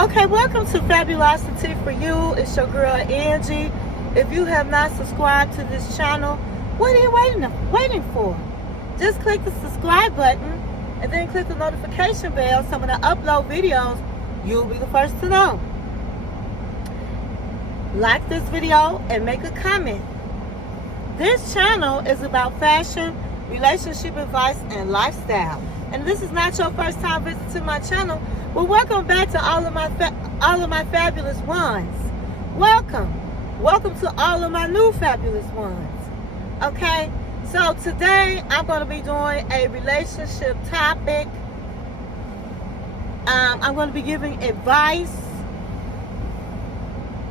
Okay, welcome to Fabulosity For You. It's your girl Angie. If you have not subscribed to this channel, what are you waiting for? Just click the subscribe button and then click the notification bell. So when I upload videos, you'll be the first to know. Like this video and make a comment. This channel is about fashion, relationship advice, and lifestyle. And this is not your first time visiting my channel. Well, welcome back to all of my fabulous ones. Welcome to all of my new fabulous ones. Okay, so today I'm going to be doing a relationship topic. I'm going to be giving advice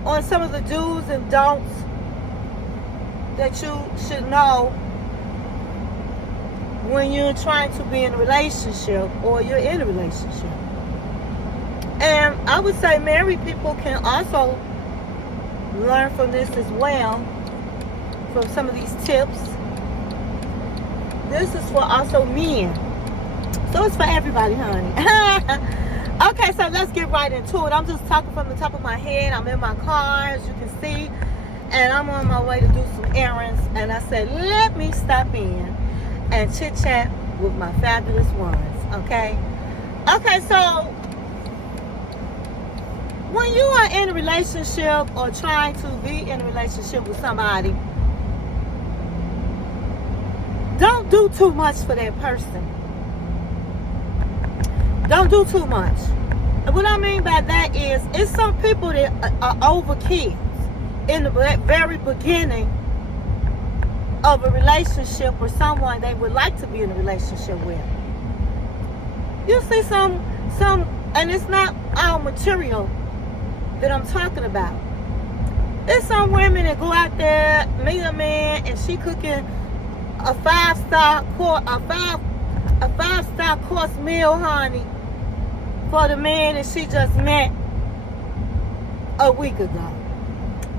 on some of the do's and don'ts that you should know when you're trying to be in a relationship or you're in a relationship. And I would say married people can also learn from this as well, from some of these tips. This is for also men. So it's for everybody, honey. Okay, so let's get right into it. I'm just talking from the top of my head. I'm in my car, as you can see, and I'm on my way to do some errands. And I said, let me stop in and chit-chat with my fabulous ones, okay? Okay, so when you are in a relationship or trying to be in a relationship with somebody, don't do too much for that person. Don't do too much. And what I mean by that is, it's some people that are over kids in the very beginning of a relationship or someone they would like to be in a relationship with. You see some, and it's not all material that I'm talking about. There's some women that go out there, meet a man, and she cooking a five-star course meal, honey, for the man that she just met a week ago.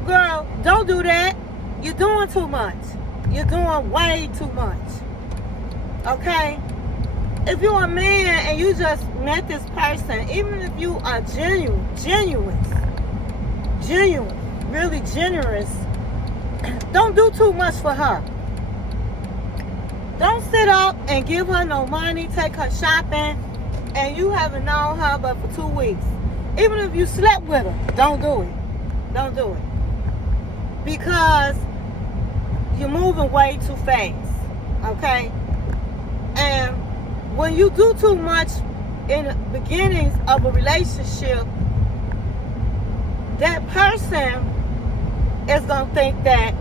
Girl, don't do that. You're doing too much. You're doing way too much. Okay? If you're a man and you just met this person, even if you are genuine, really generous, don't do too much for her. Don't sit up and give her no money, take her shopping, and you haven't known her but for 2 weeks. Even if you slept with her, don't do it. Don't do it. Because you're moving way too fast, okay? And when you do too much in the beginnings of a relationship, that person is going to think that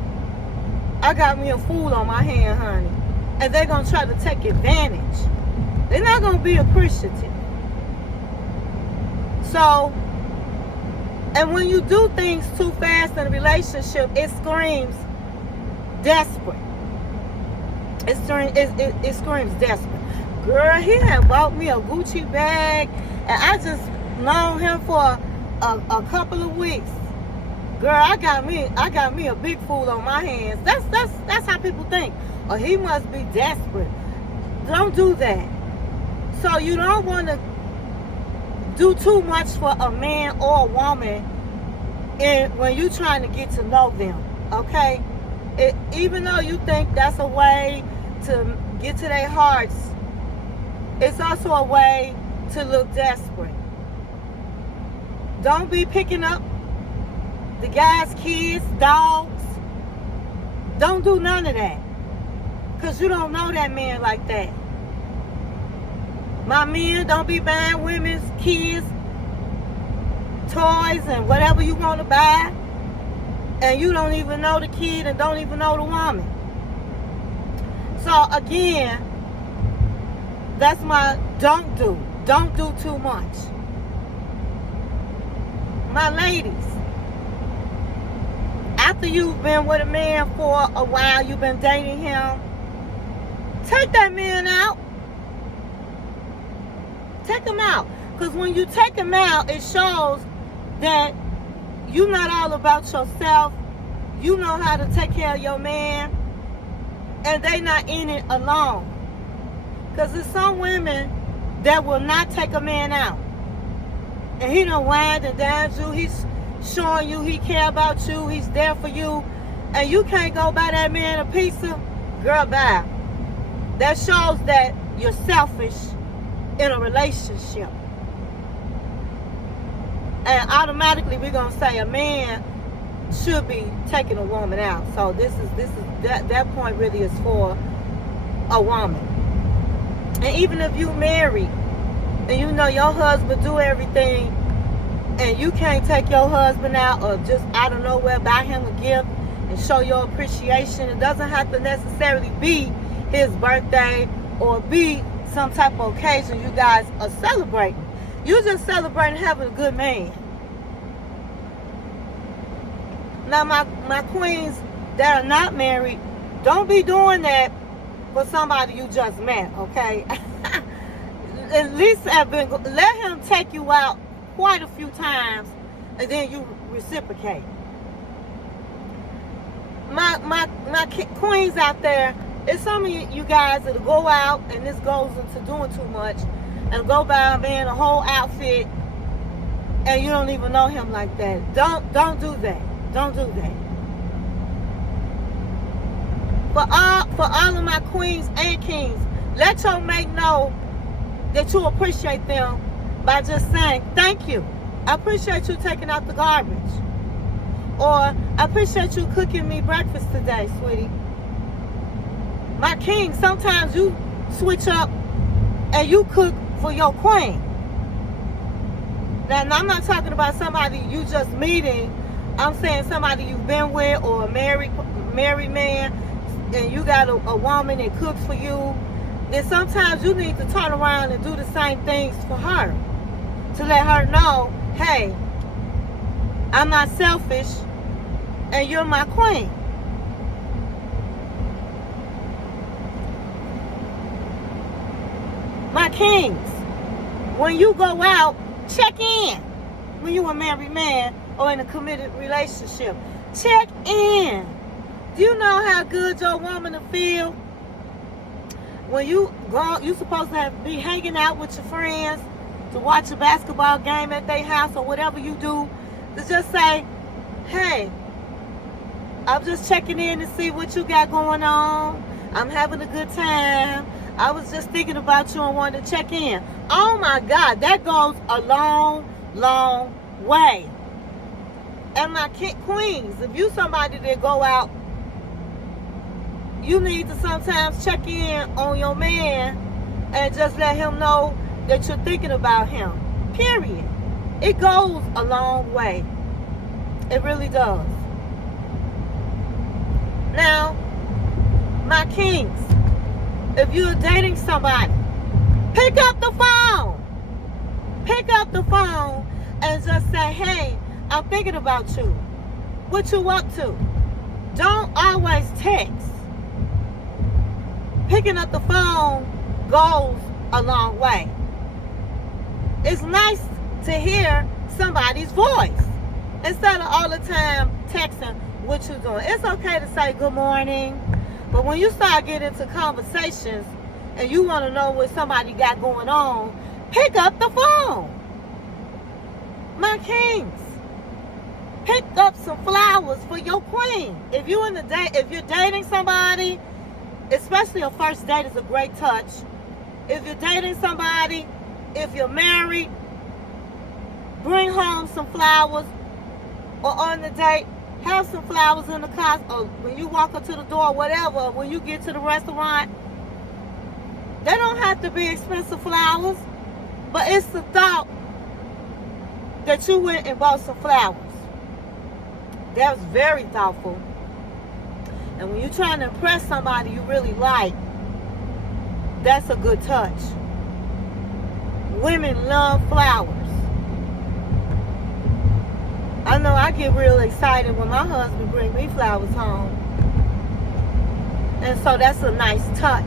I got me a fool on my hand, honey. And they're going to try to take advantage. They're not going to be appreciative. So, and when you do things too fast in a relationship, it screams desperate. It screams desperate. Girl, he had bought me a Gucci bag, and I just known him for a couple of weeks. Girl, I got me a big fool on my hands. That's how people think. Or he must be desperate. Don't do that. So you don't want to do too much for a man or a woman when you're trying to get to know them. Okay? Even though you think that's a way to get to their hearts, it's also a way to look desperate. Don't be picking up the guy's kids, dogs. Don't do none of that. Because you don't know that man like that. My men, don't be buying women's kids toys and whatever you want to buy. And you don't even know the kid and don't even know the woman. So again, that's my don't do. Don't do too much. My ladies, after you've been with a man for a while, you've been dating him, take that man out. Take him out. Because when you take him out, it shows that you're not all about yourself. You know how to take care of your man. And they not in it alone. Because there's some women that will not take a man out. and he done wined and dined you. He's showing you he care about you. He's there for you. And you can't go buy that man a pizza. Girl, bye. That shows that you're selfish in a relationship. And automatically we're going to say a man should be taking a woman out. So that point really is for a woman. And even if you married and you know your husband do everything and you can't take your husband out or just out of nowhere buy him a gift and show your appreciation, it doesn't have to necessarily be his birthday or be some type of occasion you guys are celebrating. You're just celebrating having a good man. Now, my queens that are not married, don't be doing that for somebody you just met, okay? At least let him take you out quite a few times, and then you reciprocate. My queens out there, it's some of you guys that'll go out, and this goes into doing too much, and go buy a man a whole outfit, and you don't even know him like that. Don't do that. Don't do that. For all of my queens and kings, let your mate know that you appreciate them by just saying, thank you. I appreciate you taking out the garbage. Or, I appreciate you cooking me breakfast today, sweetie. My king, sometimes you switch up and you cook for your queen. Now, I'm not talking about somebody you just meeting. I'm saying somebody you've been with or a married man, and you got a woman that cooks for you. Then sometimes you need to turn around and do the same things for her to let her know, hey, I'm not selfish and you're my queen. My kings, when you go out, check in. When you're a married man or in a committed relationship, check in. Do you know how good your woman will feel? When you go, you're supposed to be hanging out with your friends to watch a basketball game at their house or whatever you do, to just say, hey, I'm just checking in to see what you got going on. I'm having a good time. I was just thinking about you and wanted to check in. Oh my God, that goes a long, long way. And my queens, if you somebody that go out, you need to sometimes check in on your man and just let him know that you're thinking about him. Period. It goes a long way. It really does. Now, my kings, if you're dating somebody, pick up the phone. Pick up the phone and just say, hey, I'm thinking about you. What you up to? Don't always text. Picking up the phone goes a long way. It's nice to hear somebody's voice instead of all the time texting what you're doing. It's okay to say good morning, but when you start getting into conversations and you want to know what somebody got going on, pick up the phone. My kings, pick up some flowers for your queen. If you're dating somebody, especially a first date is a great touch. If you're dating somebody, if you're married, bring home some flowers, or on the date, have some flowers in the car, or when you walk up to the door, whatever, when you get to the restaurant. They don't have to be expensive flowers, but it's the thought that you went and bought some flowers. That was very thoughtful. And when you're trying to impress somebody you really like, that's a good touch. Women love flowers. I know I get real excited when my husband brings me flowers home. And so that's a nice touch.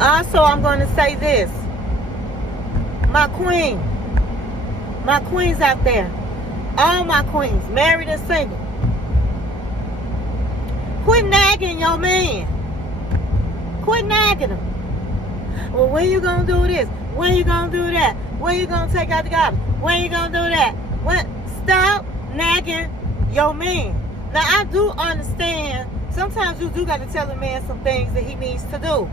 Also, I'm going to say this. My queens out there, all my queens, married and single, quit nagging your man. Quit nagging him. Well, when you gonna do this? When you gonna do that? When you gonna take out the garbage? When you gonna do that? When? Stop nagging your man. Now, I do understand sometimes you do got to tell a man some things that he needs to do.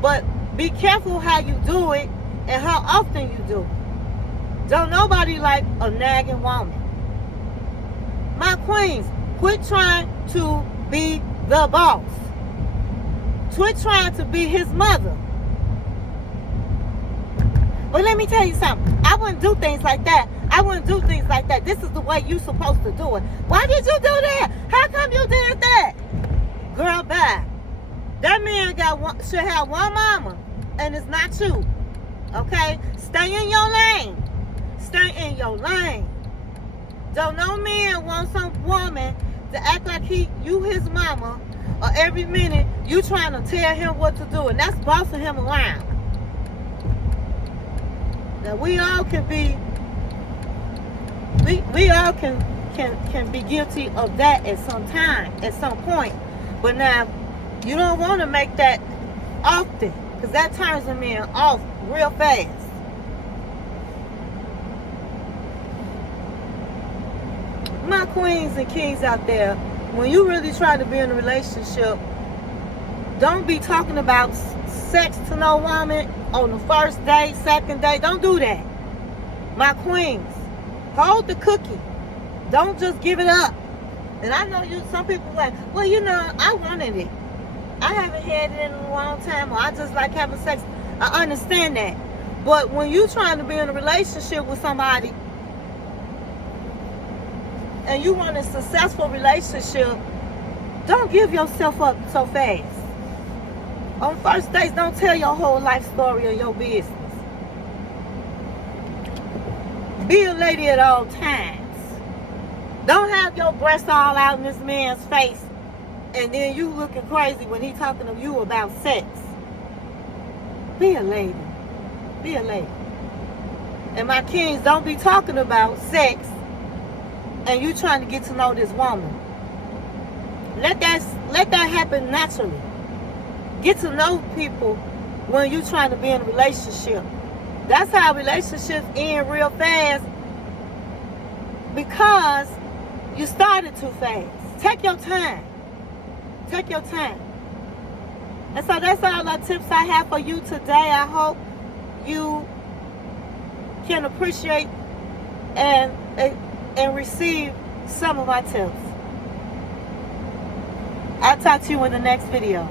But be careful how you do it and how often you do it. Don't nobody like a nagging woman. My queens, quit trying to be the boss. Quit trying to be his mother. But let me tell you something. I wouldn't do things like that. I wouldn't do things like that. This is the way you're supposed to do it. Why did you do that? How come you did that? Girl, bye. That man should have one mama, and it's not you. Okay? Stay in your lane. Stay in your lane. Don't no man want some woman to act like you his mama, or every minute you trying to tell him what to do, and that's bossing him around. Now we all can be. We all can be guilty of that at some time, at some point. But now, you don't want to make that often, because that turns a man off real fast. My queens and kings out there, when you really try to be in a relationship, don't be talking about sex to no woman on the first day, second day. Don't do that. My queens, hold the cookie. Don't just give it up. And I know some people like, well, I wanted it. I haven't had it in a long time, or I just like having sex. I understand that. But when you're trying to be in a relationship with somebody and you want a successful relationship, don't give yourself up so fast. On first dates, don't tell your whole life story or your business. Be a lady at all times. Don't have your breasts all out in this man's face and then you looking crazy when he talking to you about sex. Be a lady. Be a lady. And my kings, don't be talking about sex and you trying to get to know this woman. Let that happen naturally. Get to know people when you trying to be in a relationship. That's how relationships end real fast, because you started too fast. Take your time. Take your time. And so that's all the tips I have for you today. I hope you can appreciate and receive some of my tips. I'll talk to you in the next video.